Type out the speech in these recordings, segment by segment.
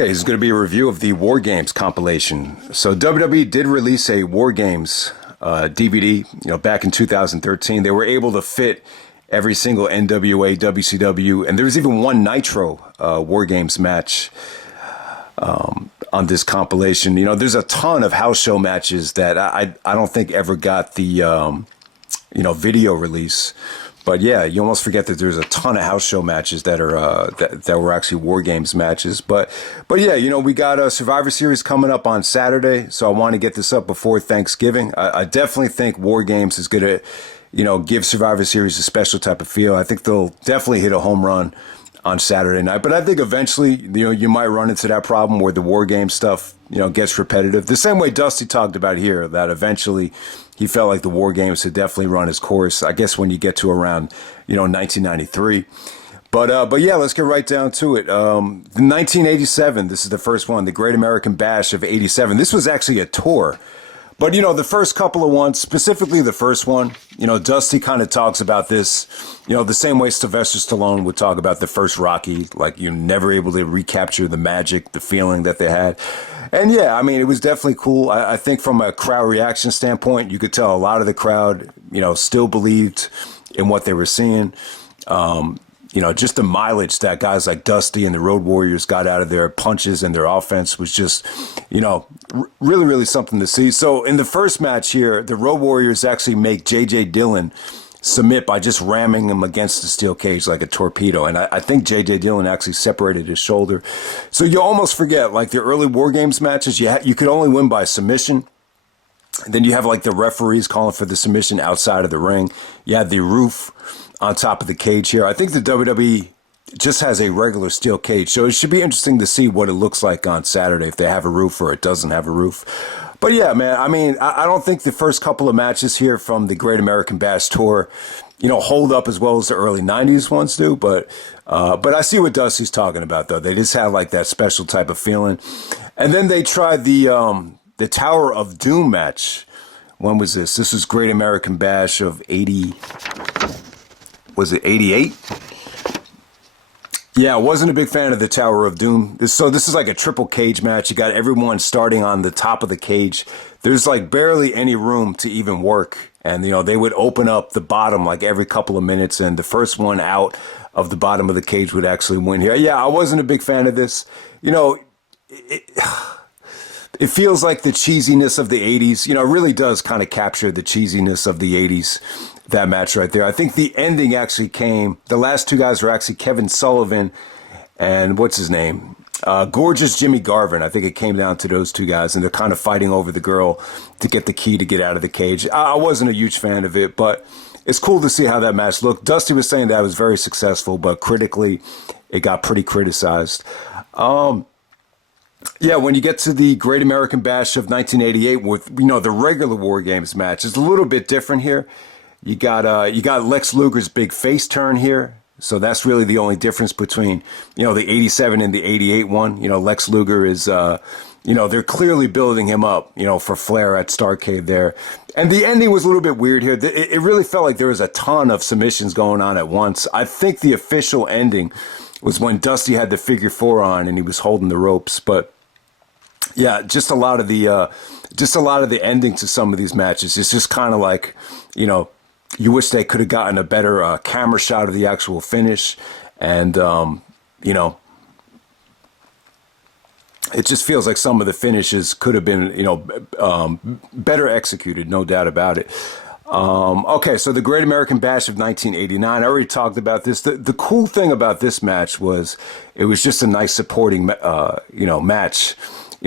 Okay, this is going to be a review of the War Games compilation. So WWE did release a War Games DVD, back in 2013. They were able to fit every single NWA, WCW, and there was even one Nitro War Games match on this compilation. There's a ton of house show matches that I don't think ever got the video release. But yeah, you almost forget that there's a ton of house show matches that are that were actually War Games matches. But yeah, we got a Survivor Series coming up on Saturday, so I want to get this up before Thanksgiving. I definitely think War Games is going to give Survivor Series a special type of feel. I think they'll definitely hit a home run on Saturday night. But I think eventually, you might run into that problem where the War Games stuff, gets repetitive. The same way Dusty talked about here, that eventually he felt like the War Games had definitely run its course, I guess, when you get to around, 1993. But yeah, let's get right down to it. 1987, this is the first one, the Great American Bash of 87. This was actually a tour. But, the first couple of ones, specifically the first one, Dusty kind of talks about this, the same way Sylvester Stallone would talk about the first Rocky, like you're never able to recapture the magic, the feeling that they had. And yeah, I mean, it was definitely cool. I think from a crowd reaction standpoint, you could tell a lot of the crowd, still believed in what they were seeing. Just the mileage that guys like Dusty and the Road Warriors got out of their punches and their offense was just, really, really something to see. So in the first match here, the Road Warriors actually make J.J. Dillon submit by just ramming him against the steel cage like a torpedo. And I think J.J. Dillon actually separated his shoulder. So you almost forget, like the early War Games matches, you could only win by submission. And then you have like the referees calling for the submission outside of the ring. You had the roof on top of the cage here. I think the WWE just has a regular steel cage. So it should be interesting to see what it looks like on Saturday, if they have a roof or it doesn't have a roof. But yeah, man, I mean, I don't think the first couple of matches here from the Great American Bash Tour, hold up as well as the early 90s ones do. But I see what Dusty's talking about, though. They just had like that special type of feeling. And then they tried the Tower of Doom match. When was this? This was Great American Bash of 80. Was it 88? Yeah, I wasn't a big fan of the Tower of Doom. So this is like a triple cage match. You got everyone starting on the top of the cage. There's like barely any room to even work. And, they would open up the bottom like every couple of minutes. And the first one out of the bottom of the cage would actually win here. Yeah, I wasn't a big fan of this. It feels like the cheesiness of the 80s. It really does kind of capture the cheesiness of the 80s, that match right there. I think the ending actually came, the last two guys were actually Kevin Sullivan and what's his name? Gorgeous Jimmy Garvin. I think it came down to those two guys, and they're kind of fighting over the girl to get the key to get out of the cage. I wasn't a huge fan of it, but it's cool to see how that match looked. Dusty was saying that it was very successful, but critically, it got pretty criticized. Yeah, when you get to the Great American Bash of 1988 with, the regular War Games match, it's a little bit different here. You got Lex Luger's big face turn here. So that's really the only difference between, the 87 and the 88 one. Lex Luger is, they're clearly building him up, for Flair at Starrcade there. And the ending was a little bit weird here. It really felt like there was a ton of submissions going on at once. I think the official ending was when Dusty had the figure four on and he was holding the ropes. But yeah, just a lot of the ending to some of these matches. It's just kind of like, you wish they could have gotten a better camera shot of the actual finish. And, it just feels like some of the finishes could have been, better executed, no doubt about it. Okay, so the Great American Bash of 1989, I already talked about this. The cool thing about this match was it was just a nice supporting, match,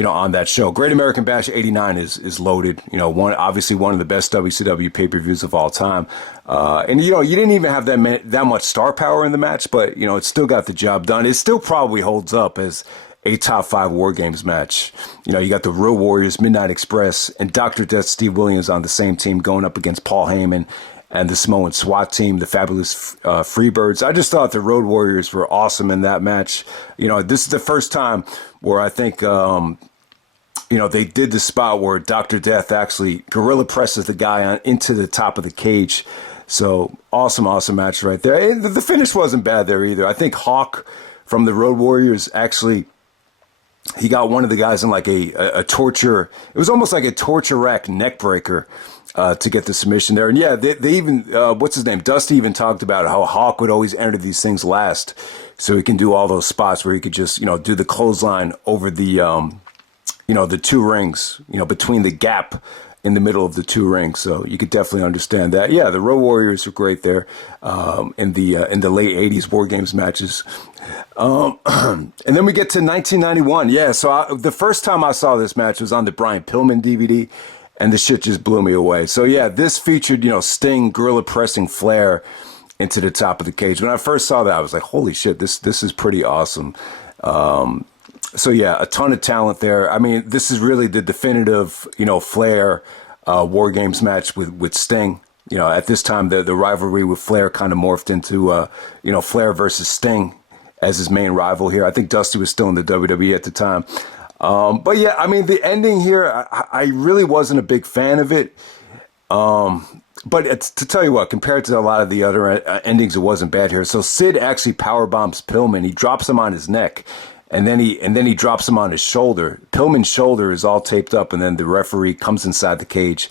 on that show. Great American Bash 89 is loaded, obviously one of the best WCW pay-per-views of all time. And, you didn't even have that much star power in the match, but, it still got the job done. It still probably holds up as a top 5 War Games match. You got the Road Warriors, Midnight Express, and Dr. Death Steve Williams on the same team going up against Paul Heyman and the Samoan SWAT team, the fabulous Freebirds. I just thought the Road Warriors were awesome in that match. This is the first time where I think, they did the spot where Dr. Death actually gorilla presses the guy into the top of the cage. So awesome match right there. And the finish wasn't bad there either. I think Hawk from the Road Warriors actually he got one of the guys in like a torture. It was almost like a torture rack neck breaker to get the submission there. And yeah, they even, what's his name? Dusty even talked about how Hawk would always enter these things last. So he can do all those spots where he could just, do the clothesline over the, the two rings, between the gap in the middle of the two rings. So you could definitely understand that. Yeah, the Road Warriors are great there in the late 80s War Games matches. And then we get to 1991. Yeah, so the first time I saw this match was on the Brian Pillman DVD, and the shit just blew me away. So yeah, this featured, Sting gorilla pressing Flair into the top of the cage. When I first saw that, I was like, holy shit, this is pretty awesome. So yeah, a ton of talent there. I mean, this is really the definitive, Flair War Games match with Sting. At this time, the rivalry with Flair kind of morphed into, Flair versus Sting as his main rival here. I think Dusty was still in the WWE at the time. But yeah, I mean, the ending here, I really wasn't a big fan of it. But to tell you what, compared to a lot of the other endings, it wasn't bad here. So Sid actually power bombs Pillman. He drops him on his neck, and then he drops him on his shoulder. Pillman's shoulder is all taped up, and then the referee comes inside the cage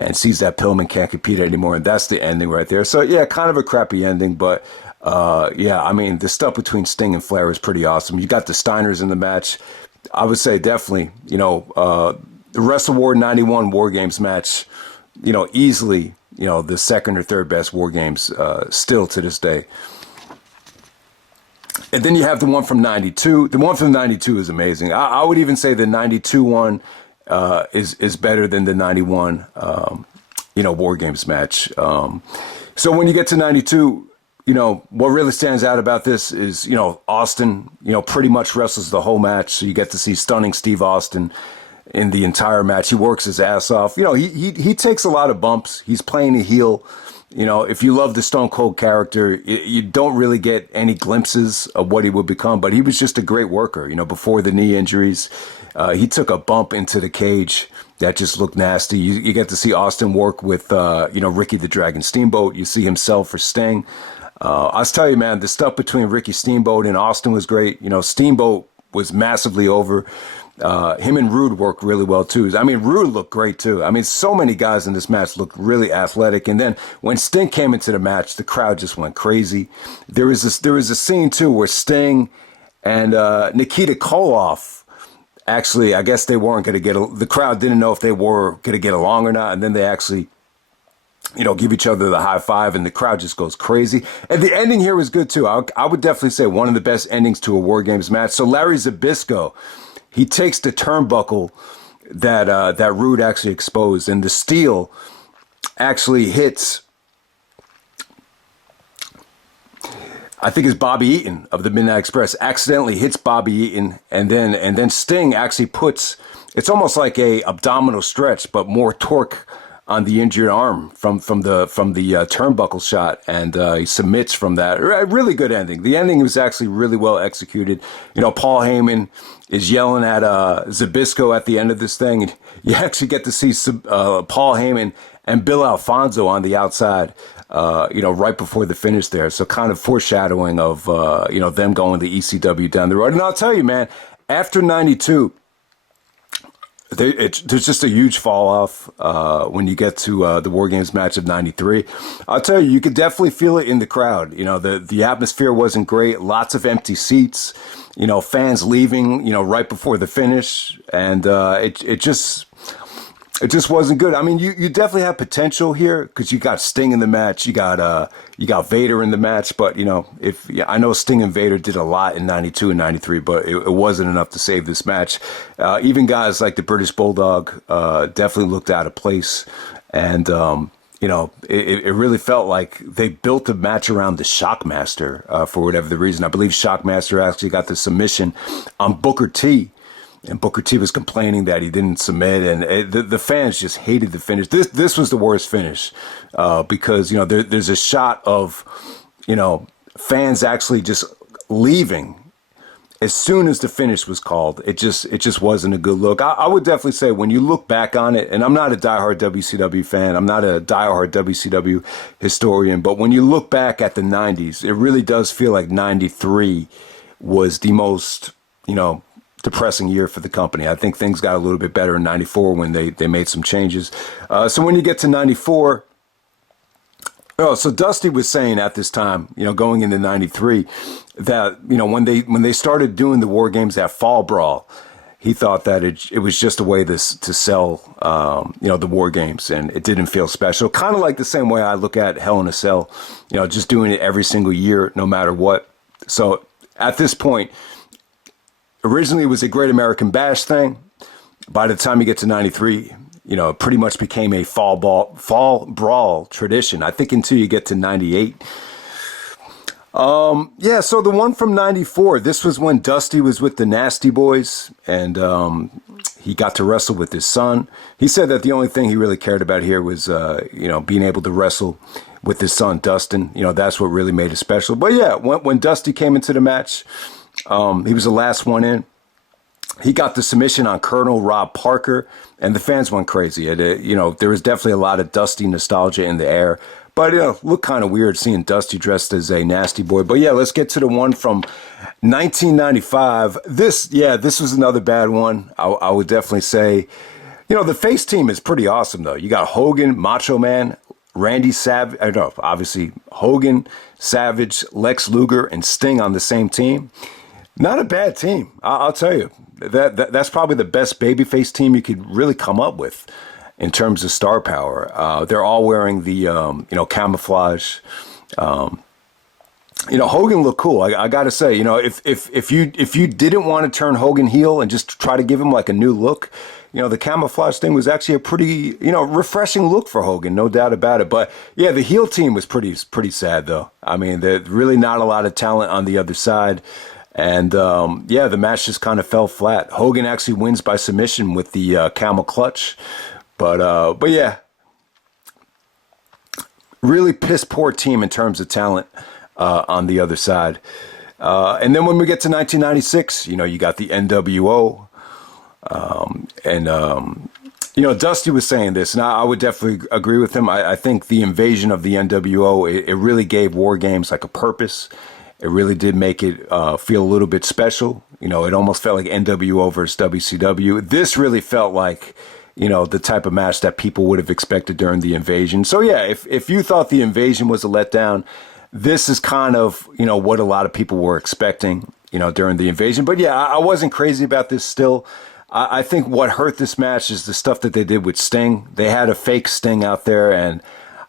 and sees that Pillman can't compete anymore, and that's the ending right there. So yeah, kind of a crappy ending, but yeah, I mean, the stuff between Sting and Flair was pretty awesome. You got the Steiners in the match. I would say definitely, the Wrestle War 91 War Games match, easily, the second or third best War Games still to this day. And then you have the one from 92. The one from 92 is amazing. I would even say the 92 one is better than the 91, War Games match. So when you get to 92, what really stands out about this is, Austin, pretty much wrestles the whole match. So you get to see stunning Steve Austin in the entire match. He works his ass off. He takes a lot of bumps. He's playing a heel. If you love the Stone Cold character, you don't really get any glimpses of what he would become, but he was just a great worker. Before the knee injuries, he took a bump into the cage that just looked nasty. You get to see Austin work with, Ricky the Dragon Steamboat. You see himself for Sting. I'll tell you, man, the stuff between Ricky Steamboat and Austin was great. Steamboat was massively over. Him and Rude worked really well too. I mean, Rude looked great too. I mean, so many guys in this match looked really athletic. And then when Sting came into the match, the crowd just went crazy. There was a scene too where Sting and Nikita Koloff, actually, I guess they weren't going to the crowd didn't know if they were going to get along or not. And then they actually, give each other the high five, and the crowd just goes crazy. And the ending here was good too. I would definitely say one of the best endings to a War Games match. So Larry Zbyszko, he takes the turnbuckle that Rude actually exposed, and the steel actually hits, I think it's Bobby Eaton of the Midnight Express, accidentally hits Bobby Eaton, and then Sting actually puts, it's almost like a abdominal stretch, but more torque on the injured arm from the turnbuckle shot, and he submits from that. A really good ending. The ending was actually really well executed. Paul Heyman is yelling at Zbyszko at the end of this thing, and you actually get to see Paul Heyman and Bill Alfonso on the outside, right before the finish there. So kind of foreshadowing of them going to ECW down the road. And I'll tell you, man, after 92. There's just a huge fall off when you get to the War Games match of 93. I'll tell you, you could definitely feel it in the crowd. The atmosphere wasn't great. Lots of empty seats. Fans leaving. Right before the finish, and it just wasn't good. I mean, you definitely have potential here because you got Sting in the match. You got Vader in the match, but I know Sting and Vader did a lot in 92 and 93, but it wasn't enough to save this match. Even guys like the British Bulldog definitely looked out of place, and it really felt like they built the match around the Shockmaster for whatever the reason. I believe Shockmaster actually got the submission on Booker T. And Booker T was complaining that he didn't submit, and the fans just hated the finish. This was the worst finish because there's a shot of fans actually just leaving as soon as the finish was called. It just wasn't a good look. I would definitely say when you look back on it, and I'm not a diehard WCW fan, I'm not a diehard WCW historian, but when you look back at the 90s, it really does feel like 93 was the most depressing year for the company. I think things got a little bit better in 94 when they made some changes. So when you get to 94, so Dusty was saying at this time, going into 93, that, when they started doing the War Games at Fall Brawl, he thought that it was just a way to sell, the War Games, and it didn't feel special. Kind of like the same way I look at Hell in a Cell, just doing it every single year, no matter what. So at this point, originally it was a Great American Bash thing. By the time you get to 93, it pretty much became a fall brawl tradition. I think until you get to 98. So the one from 94, this was when Dusty was with the Nasty Boys, and he got to wrestle with his son. He said that the only thing he really cared about here was, being able to wrestle with his son, Dustin. That's what really made it special. But yeah, when Dusty came into the match, he was the last one in. He got the submission on Colonel Rob Parker, and the fans went crazy. There was definitely a lot of Dusty nostalgia in the air. But it looked kind of weird seeing Dusty dressed as a Nasty Boy. But yeah, let's get to the one from 1995. This was another bad one. I would definitely say, the face team is pretty awesome, though. You got Hogan, Macho Man, Randy Savage, obviously Hogan, Savage, Lex Luger, and Sting on the same team. Not a bad team, I'll tell you. That's probably the best babyface team you could really come up with in terms of star power. They're all wearing the, camouflage. Hogan looked cool. I got to say, if you didn't want to turn Hogan heel and just try to give him like a new look, the camouflage thing was actually a pretty, refreshing look for Hogan, no doubt about it. But yeah, the heel team was pretty sad though. I mean, there's really not a lot of talent on the other side. And the match just kind of fell flat. Hogan actually wins by submission with the camel clutch. But yeah, really piss poor team in terms of talent on the other side. And then when we get to 1996, you got the NWO. Dusty was saying this, and I would definitely agree with him. I think the invasion of the NWO, it really gave War Games like a purpose. It really did make it feel a little bit special. It almost felt like NWO versus WCW. This really felt like, the type of match that people would have expected during the invasion. So yeah, if you thought the invasion was a letdown, this is kind of, what a lot of people were expecting, during the invasion. But yeah, I wasn't crazy about this still. I think what hurt this match is the stuff that they did with Sting. They had a fake Sting out there, and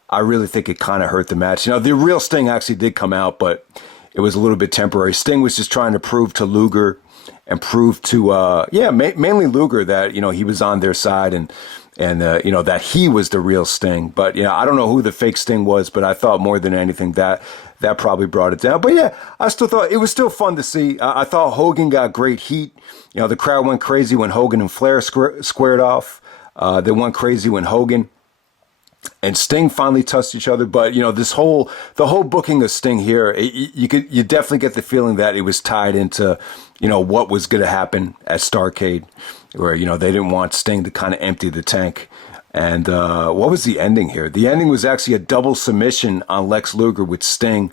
I really think it kind of hurt the match. The real Sting actually did come out, but it was a little bit temporary. Sting was just trying to prove to Luger and prove to, mainly Luger that, he was on their side and that he was the real Sting. But, I don't know who the fake Sting was, but I thought more than anything that probably brought it down. But yeah, I still thought it was still fun to see. I thought Hogan got great heat. The crowd went crazy when Hogan and Flair squared off. They went crazy when Hogan and Sting finally touched each other. But, the whole booking of Sting here, you definitely get the feeling that it was tied into, what was going to happen at Starrcade, where, they didn't want Sting to kind of empty the tank. And what was the ending here? The ending was actually a double submission on Lex Luger with Sting.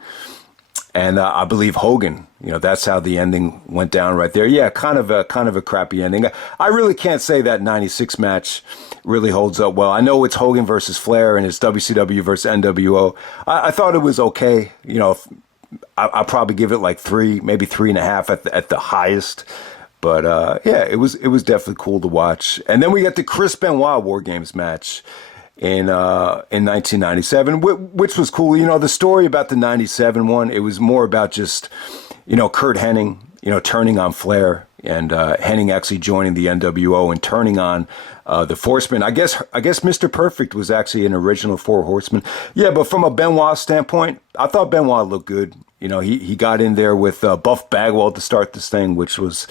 And I believe Hogan, that's how the ending went down right there. Yeah, kind of a crappy ending. I really can't say that 96 match really holds up well. I know it's Hogan versus Flair and it's WCW versus NWO. I thought it was okay. I'll probably give it like 3, maybe 3.5 at the highest. But it was definitely cool to watch. And then we get the Chris Benoit War Games match in 1997, which was cool. The story about the 97 one, it was more about just, Kurt Hennig, turning on Flair and Hennig actually joining the NWO and turning on the Horsemen. I guess Mr. Perfect was actually an original Four Horsemen. Yeah, but from a Benoit standpoint, I thought Benoit looked good. He got in there with Buff Bagwell to start this thing, which was,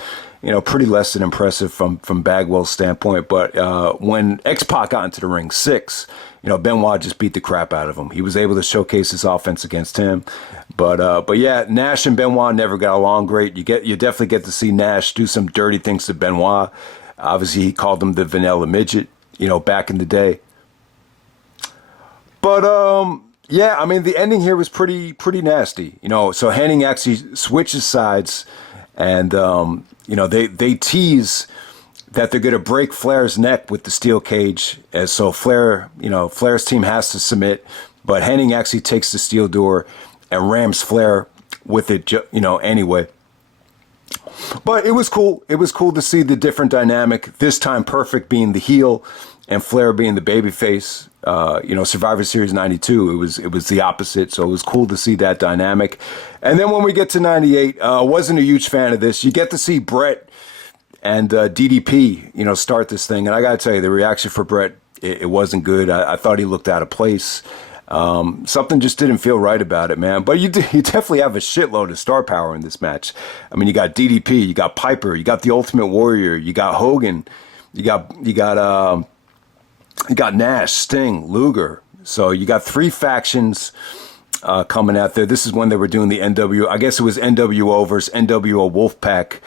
pretty less than impressive from Bagwell's standpoint. But when X-Pac got into the ring 6, Benoit just beat the crap out of him. He was able to showcase his offense against him. But yeah, Nash and Benoit never got along great. You definitely get to see Nash do some dirty things to Benoit. Obviously, he called him the vanilla midget, back in the day. But yeah, I mean, the ending here was pretty nasty. So Hennig actually switches sides And, they tease that they're going to break Flair's neck with the steel cage. And so Flair's team has to submit, but Hennig actually takes the steel door and rams Flair with it, anyway. But it was cool. It was cool to see the different dynamic. This time, Perfect being the heel and Flair being the babyface. Survivor Series 92, it was the opposite. So it was cool to see that dynamic. And then when we get to 98, I wasn't a huge fan of this. You get to see Brett and DDP, start this thing. And I got to tell you, the reaction for Brett, it wasn't good. I thought he looked out of place. Something just didn't feel right about it, man. But you definitely have a shitload of star power in this match. I mean, you got DDP, you got Piper, you got the Ultimate Warrior, you got Hogan, you got Nash, Sting, Luger. So you got 3 factions coming out there. This is when they were doing the NWO. I guess it was NWO versus NWO Wolfpack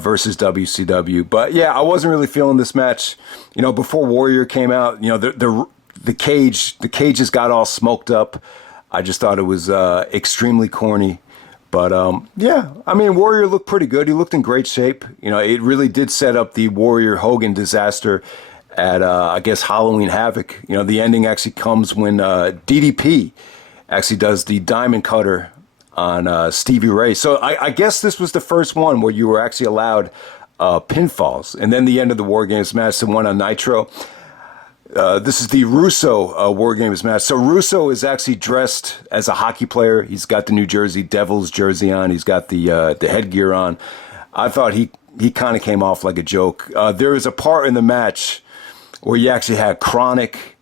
versus WCW. But yeah, I wasn't really feeling this match. Before Warrior came out, the cages got all smoked up. I just thought it was extremely corny. But Warrior looked pretty good. He looked in great shape. It really did set up the Warrior Hogan disaster at I guess Halloween Havoc. The ending actually comes when DDP actually does the diamond cutter on Stevie Ray. So I guess this was the first one where you were actually allowed pinfalls. And then the end of the War Games match, the one on Nitro. This is the Russo War Games match. So Russo is actually dressed as a hockey player. He's got the New Jersey Devils jersey on. He's got the headgear on. I thought he kind of came off like a joke. There is a part in the match where you actually had Chronic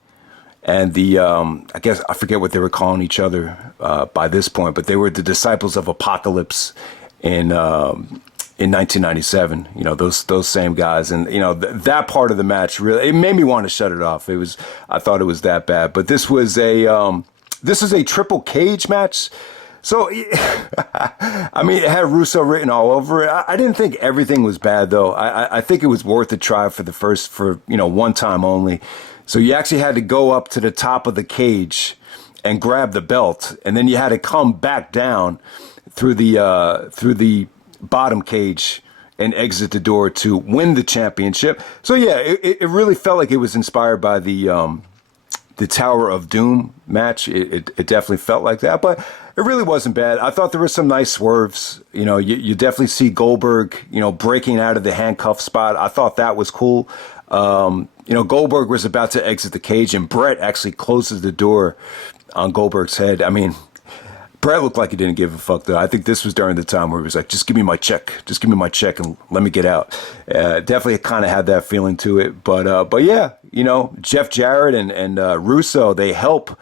and the, I guess, I forget what they were calling each other by this point, but they were the Disciples of Apocalypse in 1997, those same guys. And, that part of the match really, it made me want to shut it off. I thought it was that bad, but this was a triple cage match. So, it had Russo written all over it. I didn't think everything was bad though. I think it was worth a try for one time only. So you actually had to go up to the top of the cage and grab the belt, and then you had to come back down through the bottom cage and exit the door to win the championship. So yeah, it really felt like it was inspired by the Tower of Doom match. It definitely felt like that, but it really wasn't bad. I thought there were some nice swerves. You definitely see Goldberg, breaking out of the handcuff spot. I thought that was cool. Goldberg was about to exit the cage and Brett actually closes the door on Goldberg's head. Brett looked like he didn't give a fuck, though. I think this was during the time where he was like, just give me my check and let me get out. Definitely kind of had that feeling to it. But yeah, Jeff Jarrett and Russo, they help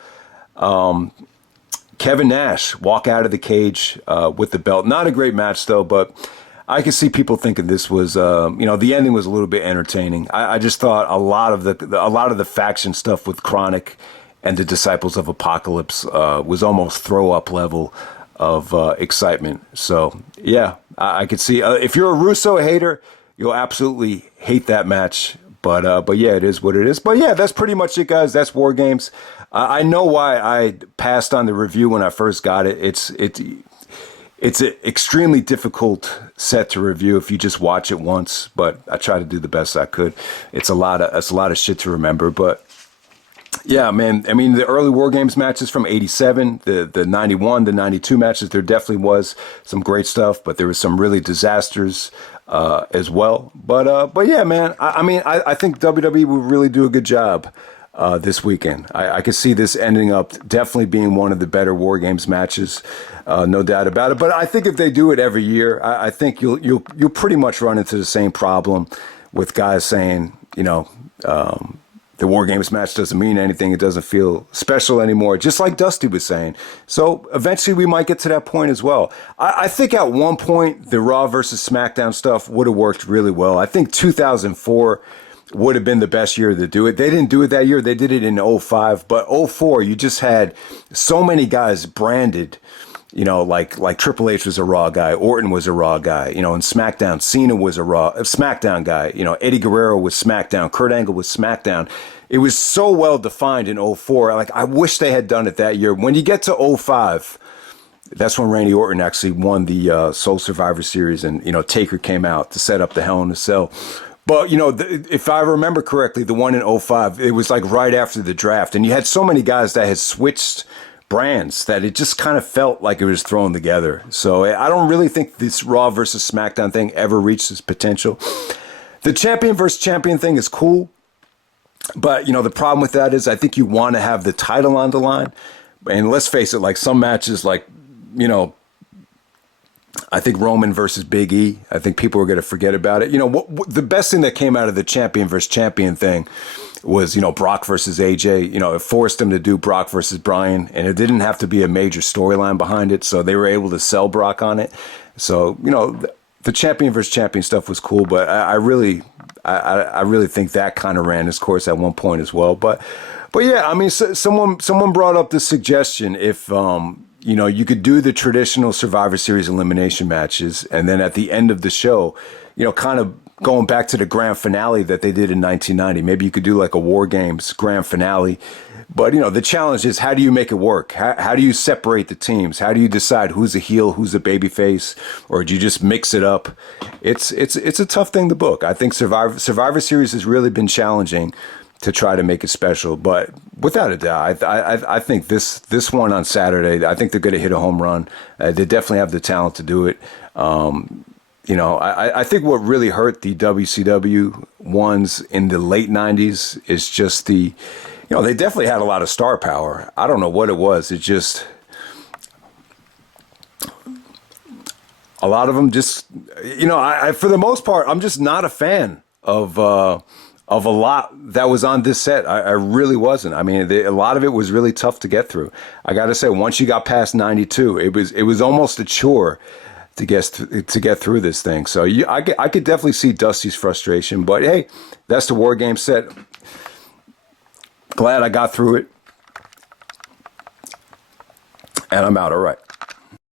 Kevin Nash walk out of the cage with the belt. Not a great match, though, but I could see people thinking this was, the ending was a little bit entertaining. I just thought a lot of the faction stuff with Chronic and the Disciples of Apocalypse was almost throw-up level of excitement. So, yeah, I could see. If you're a Russo hater, you'll absolutely hate that match. But yeah, it is what it is. But yeah, that's pretty much it, guys. That's War Games. I know why I passed on the review when I first got it. It's an extremely difficult set to review if you just watch it once. But I try to do the best I could. It's a lot of shit to remember, but. Yeah, man. The early War Games matches from 87, the 91, the 92 matches, there definitely was some great stuff, but there was some really disasters as well. But yeah, man, I think WWE will really do a good job this weekend. I could see this ending up definitely being one of the better War Games matches, no doubt about it. But I think if they do it every year, I think you'll pretty much run into the same problem with guys saying, the War Games match doesn't mean anything. It doesn't feel special anymore, just like Dusty was saying. So eventually we might get to that point as well. I think at one point the Raw versus SmackDown stuff would have worked really well. I think 2004 would have been the best year to do it. They didn't do it that year. They did it in 05. But 04, you just had so many guys branded. Like Triple H was a Raw guy, Orton was a Raw guy, in SmackDown, Cena was a SmackDown guy, Eddie Guerrero was SmackDown, Kurt Angle was SmackDown. It was so well defined in 04. I wish they had done it that year. When you get to 05, That's when Randy Orton actually won the Soul Survivor Series, and Taker came out to set up the Hell in a Cell. But if I remember correctly, the one in '05, it was like right after the draft, and you had so many guys that had switched brands that it just kind of felt like it was thrown together. So I don't really think this Raw versus SmackDown thing ever reached its potential. The champion versus champion thing is cool, but the problem with that is I think you want to have the title on the line. And let's face it, like some matches, like I think Roman versus Big E, I think people are going to forget about it. The best thing that came out of the champion versus champion thing was, Brock versus AJ. It forced them to do Brock versus Bryan, and it didn't have to be a major storyline behind it, so they were able to sell Brock on it. So, the champion versus champion stuff was cool, but I really think that kind of ran its course at one point as well. But yeah, I mean, someone brought up the suggestion if you could do the traditional Survivor Series elimination matches, and then at the end of the show, kind of going back to the grand finale that they did in 1990. Maybe you could do like a War Games grand finale. But, the challenge is, how do you make it work? How do you separate the teams? How do you decide who's a heel, who's a babyface? Or do you just mix it up? It's a tough thing to book. I think Survivor Series has really been challenging to try to make it special. But without a doubt, I think this one on Saturday, I think they're going to hit a home run. They definitely have the talent to do it. I think what really hurt the WCW ones in the late 90s is just they definitely had a lot of star power. I don't know what it was. It just, a lot of them just, for the most part, I'm just not a fan of a lot that was on this set. I really wasn't. I mean, a lot of it was really tough to get through. I got to say, once you got past 92, it was almost a chore to get through this thing. So I could definitely see Dusty's frustration, but hey, that's the War Game set. Glad I got through it, and I'm out. All right.